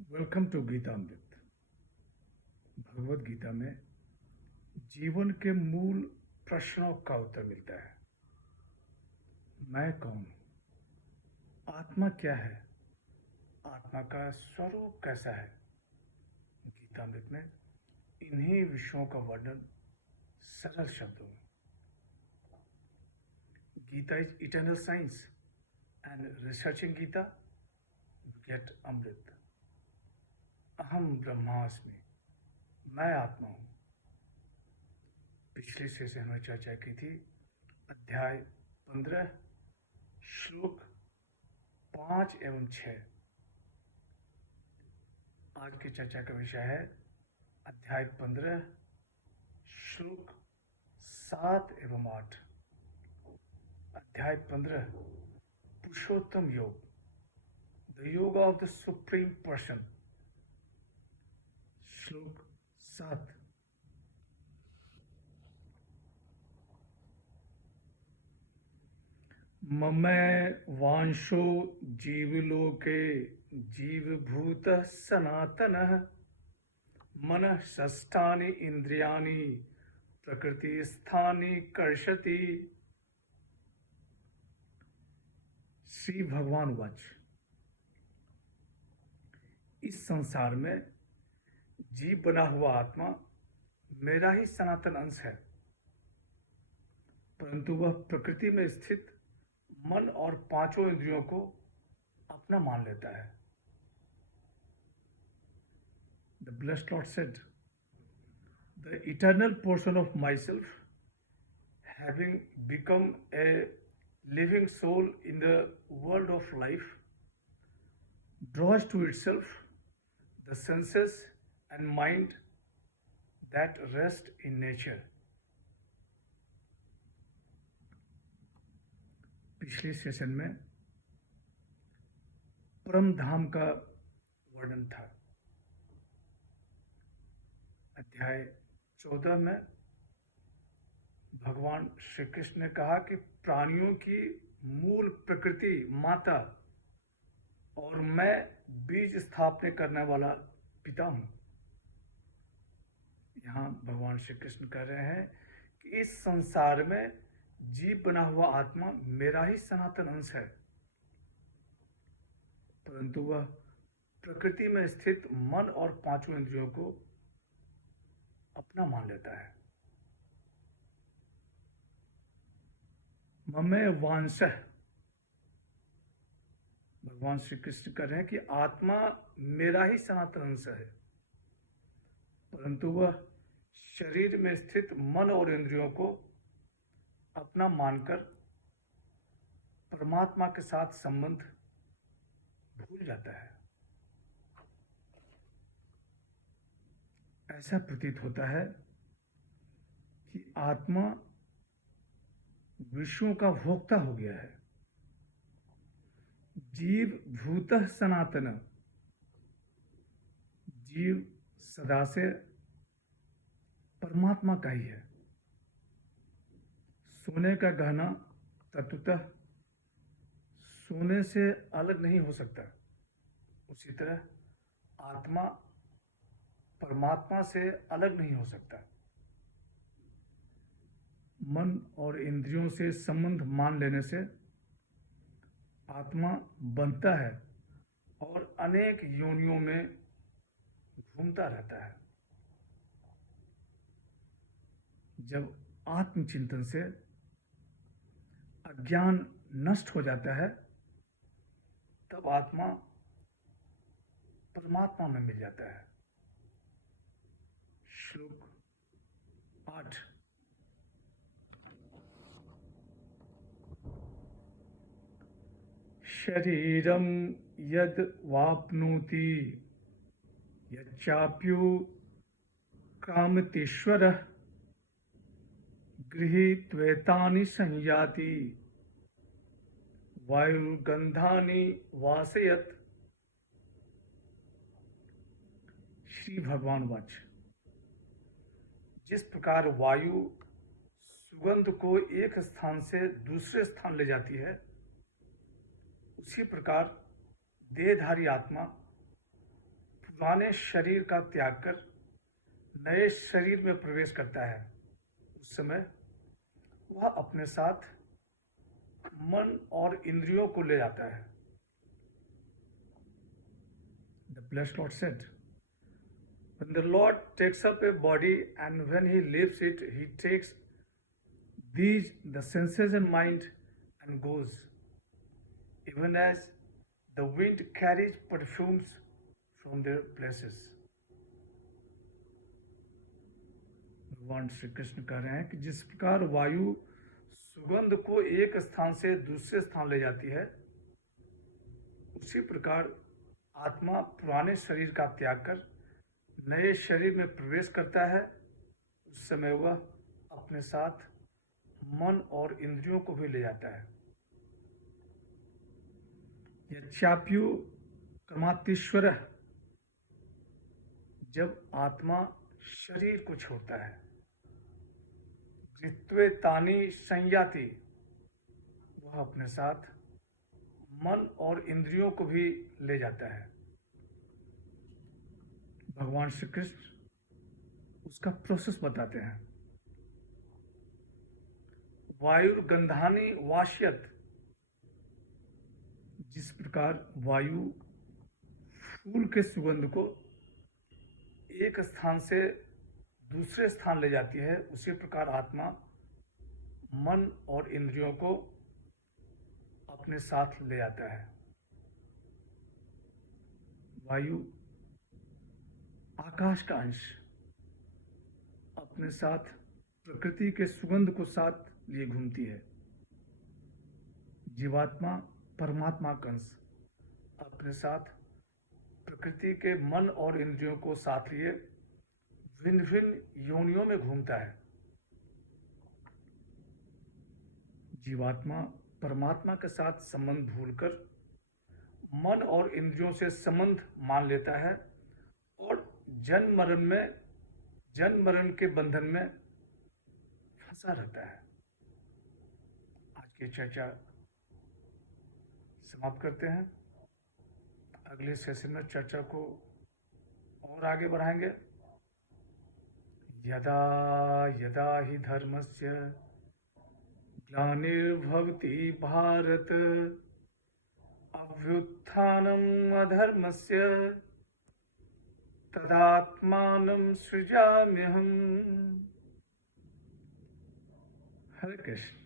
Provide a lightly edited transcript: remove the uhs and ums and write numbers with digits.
Welcome to Geetamrit. Bhagavad Gita में जीवन के मूल प्रश्नों का उत्तर मिलता है। मैं कौन हूँ? आत्मा क्या है? आत्मा का स्वरूप कैसा है? गीतामृत में इन्हीं विषयों का वर्णन सरल शब्दों में। Gita is eternal science and researching Gita गेट अमृत। अहम ब्रह्मास्मि, मैं आत्मा हूँ। पिछले सेशन में चर्चा की थी अध्याय 15 श्लोक 5 एवं 6। आज की चर्चा का विषय है अध्याय 15 श्लोक 7 एवं 8। अध्याय 15 पुरुषोत्तम योग, द योग ऑफ द सुप्रीम पर्सन। श्लोक 7। ममै वांशो जीवलोके जीवभूतः सनातनः मनः षष्ठानि इंद्रियाणि प्रकृतिस्थानि कर्षति। श्री भगवान वाच, इस संसार में जीव बना हुआ आत्मा मेरा ही सनातन अंश है, परंतु वह प्रकृति में स्थित मन और पांचों इंद्रियों को अपना मान लेता है। The blessed Lord said, the eternal portion of myself, having become a living soul in the world of life, draws to itself the senses and mind that rest in nature. पिछले सेशन में परम धाम का वर्णन था। अध्याय 14 में भगवान श्री कृष्ण ने कहा कि प्राणियों की मूल प्रकृति माता और मैं बीज स्थापना करने वाला पिता हूं। यहाँ भगवान श्री कृष्ण कह रहे हैं कि इस संसार में जीव बना हुआ आत्मा मेरा ही सनातन अंश है, परंतु वह प्रकृति में स्थित मन और पांचों इंद्रियों को अपना मान लेता है। ममे वांशः, भगवान श्री कृष्ण कह रहे हैं कि आत्मा मेरा ही सनातन अंश है, परंतु वह शरीर में स्थित मन और इंद्रियों को अपना मानकर परमात्मा के साथ संबंध भूल जाता है। ऐसा प्रतीत होता है कि आत्मा विश्वों का भोक्ता हो गया है। जीव भूतः सनातन, जीव सदा से परमात्मा का ही है। सोने का गहना तत्वतः सोने से अलग नहीं हो सकता, उसी तरह आत्मा परमात्मा से अलग नहीं हो सकता। मन और इंद्रियों से संबंध मान लेने से आत्मा बनता है और अनेक योनियों में घूमता रहता है। जब आत्मचिंतन से अज्ञान नष्ट हो जाता है तब आत्मा परमात्मा में मिल जाता है। श्लोक 8। शरीरम यद वाप्नोति यच्चाप्यु कामतीश्वर गृहीत्वेतानि संयाति वायुर्गंधानि वासयत। श्री भगवान वाच, जिस प्रकार वायु सुगंध को एक स्थान से दूसरे स्थान ले जाती है, उसी प्रकार देहधारी आत्मा पुराने शरीर का त्याग कर नए शरीर में प्रवेश करता है, उस समय वह अपने साथ मन और इंद्रियों को ले जाता है। The blessed Lord said, when the Lord takes up a body and when he leaves it, he takes these, the senses and mind, and goes, even as the wind carries perfumes from their places. भगवान श्री कृष्ण कह रहे हैं कि जिस प्रकार वायु सुगंध को एक स्थान से दूसरे स्थान ले जाती है, उसी प्रकार आत्मा पुराने शरीर का त्याग कर नए शरीर में प्रवेश करता है। उस समय वह अपने साथ मन और इंद्रियों को भी ले जाता है। यच्चाप्यु कर्मातीश्वर, जब आत्मा शरीर को छोड़ता है, गृत्वे तानि संयाति, वह अपने साथ मन और इंद्रियों को भी ले जाता है। भगवान श्री कृष्ण उसका प्रोसेस बताते हैं। वायुर्गंधानि वाश्यत, जिस प्रकार वायु फूल के सुगंध को एक स्थान से दूसरे स्थान ले जाती है, उसी प्रकार आत्मा मन और इंद्रियों को अपने साथ ले जाता है। वायु आकाश का अंश अपने साथ प्रकृति के सुगंध को साथ लिए घूमती है। जीवात्मा परमात्मा का अंश अपने साथ प्रकृति के मन और इंद्रियों को साथ लिए भिन्न भिन्न योनियों में घूमता है। जीवात्मा परमात्मा के साथ संबंध भूलकर मन और इंद्रियों से संबंध मान लेता है और जन्म मरण के बंधन में फंसा रहता है। आज की चर्चा समाप्त करते हैं। अगले सेशन में चर्चा को और आगे बढ़ाएंगे। यदा यदा हि धर्मस्य ग्लानिर्भवति भारत, अभ्युत्थानम् अधर्मस्य तदात्मानं सृजाम्यहम्। हरे कृष्ण।